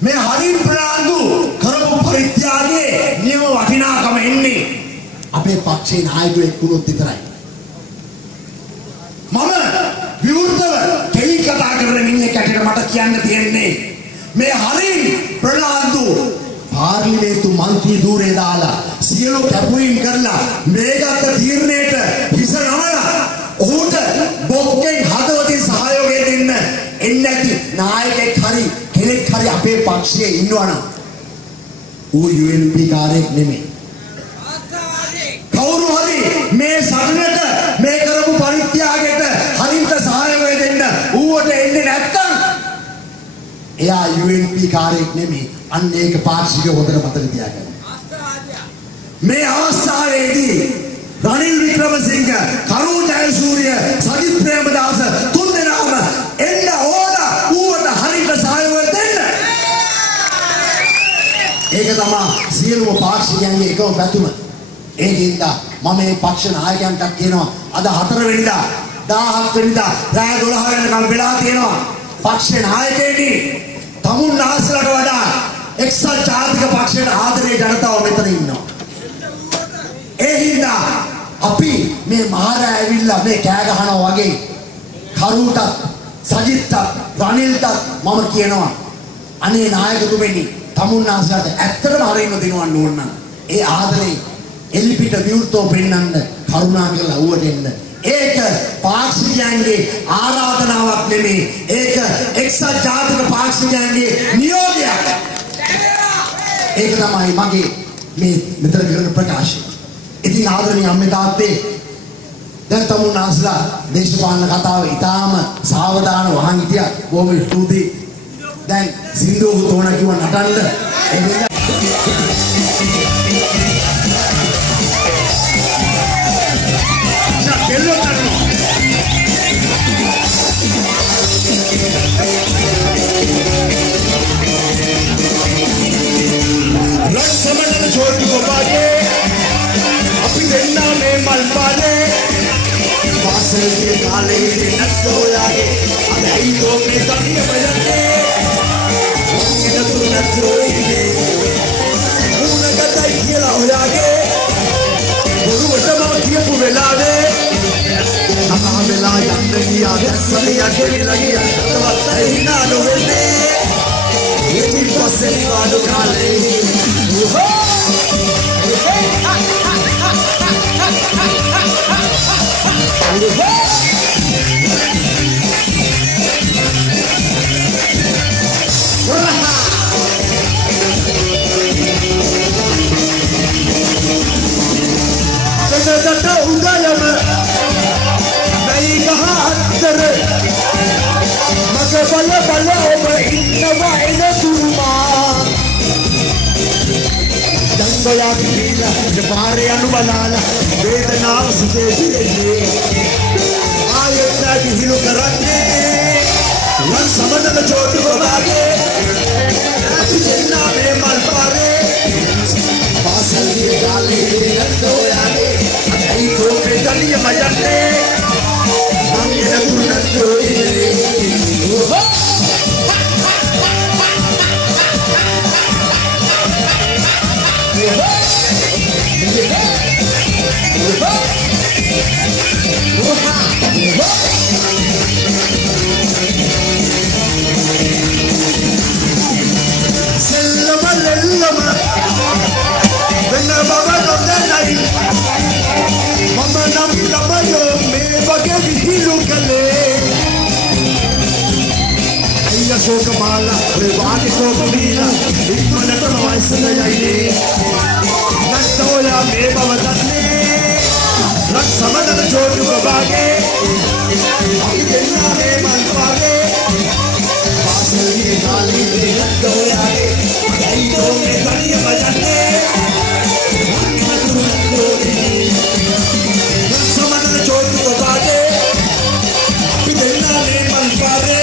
මේ හරින් ප්‍රාන්දු කරපු පරිත්‍යාගයේ නියම වටිනාකම එන්නේ අපේ පක්ෂේ නායකයෙක් වුණොත් විතරයි. මම විවෘතව කෙලි කතා කරන මිනිහෙක් ඇටියට මට කියන්න තියෙන්නේ මේ හරින් ප්‍රාන්දු පාර්ලිමේන්තු මන්ත්‍රී ධූරේ දාලා සියලු කැපුම් කරලා මේගත් තීරණයට හිස නමලා ඔහුට බොක්කෙන් හදවතින් සහයෝගය දෙන්න එන්නේ නැති නායකයෙක් හරි කෙනෙක් හරි අපේ පක්ෂයේ ඉන්නවනම් ඌ UNP කාර්යයක් නෙමෙයි. කවුරු හරි මේ සටනට මේ කරපු පරිත්‍යාගයට හරියට සහයෝගය දෙන්න ඌට එන්නේ නැත්තම් එයා UNP කාර්යයක් නෙමෙයි. අන්න ඒක පාක්ෂික හොඳට මතක තියාගන්න. මේ අවස්ථාවේදී රනිල් වික්‍රමසිංහ, කරු ජයසූරිය, සජිත් ප්‍රේමදාස තුන්දෙනාම එන්න ඕන ඌට හරියට සහයෝගය දෙන්න. ඒක තමයි සියලුම පාක්ෂිකයන්ගේ එකම පැතුම. ඒකින්ද මම මේ පක්ෂ නායකයන්ට කියනවා අද 4 වෙනිදා 17 වෙනිදා රාත්‍රී 12 වෙනකම් වෙලා තියෙනවා. පක්ෂ නායකයෙනි තමුන් නාසලට වඩා එක්සත් ජාතික පක්ෂයට ආදරේ ජනතාව මෙතන ඉන්නවා. ඒ හින්දා අපි මේ මහරෑ ඇවිල්ලා මේ කෑ ගහනවා වගේ කරුටත් සජිත්ටත් රනිල්ටත් මම කියනවා අනේ නායකතුමනි තමුන්නාසලට ඇත්තටම හරින්න දෙනවන්න ඕන නම් ඒ ආදරේ එලිපිට විවෘතව පෙන්වන්න කරුණා කරලා ඌට එන්න. ඒක පාක්ෂිකයන්ගේ ආරාධනාවක් නෙමෙයි. ඒක එක්සත් ජාතික පාක්ෂිකයන්ගේ නියෝගයක්. ඒක තමයි මගේ මේ මෙතන කරන ප්‍රකාශය. ඉතින් ආදරණීය අම්මේ තාත්තේ දැන් තමුන්නාසලා දේශපාලන කතාව ඉතාම සාවධාන වහන් හිටියා. බොහොම ස්තුතියි. දැන් සින්දුව තෝරන කිව්ව නටන්න छोटी को बागे अपनी देना में मल पाले बासल के काले नट्टो लागे अदाई को में तभी बजते ये तो नट्टो ये उन कता ये ला हो जागे गुरु वटमा किए पुवे लागे अम्मा मेला यंदगी आगे सलिया के लगी तो बताई ना लोगे ये भी बसे वालो काले जबारे अनुबलाला वेदना उसके दिए आयता की हिलो करने वन समझ न छोड़ को बागे अभी जिन्ना में मल पारे बासल की गाली नंदो याने अई को के गली मजने हम ये नंदो ये Kemala, berbagi kebila, mana terwai sengaja nak tahu ya memang betul. Nak sama dengan jodoh berbagi, kita memang berbagi. Pasal ini kali ini nak tahu ya, itu memang dia betul. Nak sama dengan jodoh berbagi, kita memang berbagi.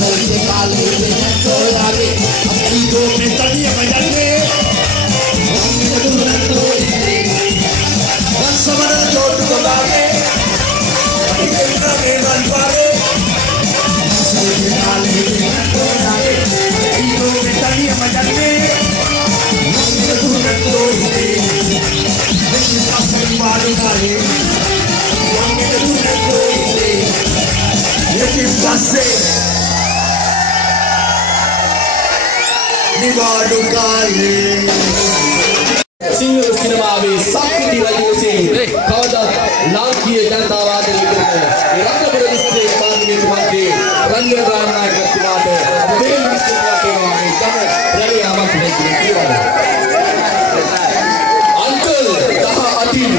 Salve kali ini tolare, itu mentalnya banyaknya. Orang itu nanti, dan sama jodoh berbagi. නිවාඩු කාලේ සිංහල සිනමාවේ සක්විති රජුසේ කවදාත් ලාංකීය ජනතාව ආදරය කරන රත්නපුර දිස්ත්‍රික්කයේ පාර්ලිමේන්තු මන්ත්‍රී රංජන රාමනායකතුමාට මේ විශ්වාසයක් වෙනවා මේ ගම රැළේ ආමන්ත්‍රණය කිරීමට. අංකල් දහ අතින්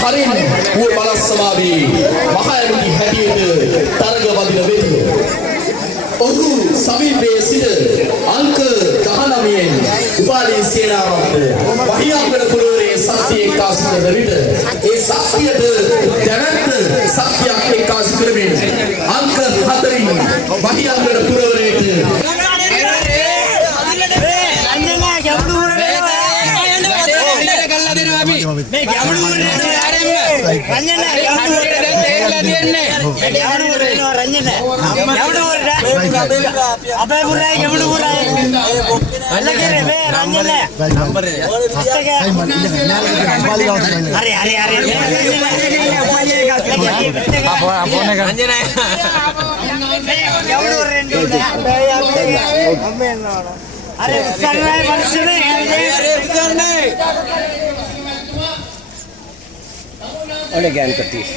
හරින් පුව බලස්සමාවේ මහඇමති හැටියට තරග වදින වෙතිය. ඔහු සමීපයේ සිට අංක 19න් උපාලි සේනාවන්ත වහියම්ගල පුරවරේ සත්‍ය එක්කාසු කරන විට ඒ සත්‍යයට දැවැන්ත සත්‍යයක් එක්කාසු කරමින් අංක 4න් වහියම්ගල පුරවරේට මේ ගැඹුරු oleh gan ketis.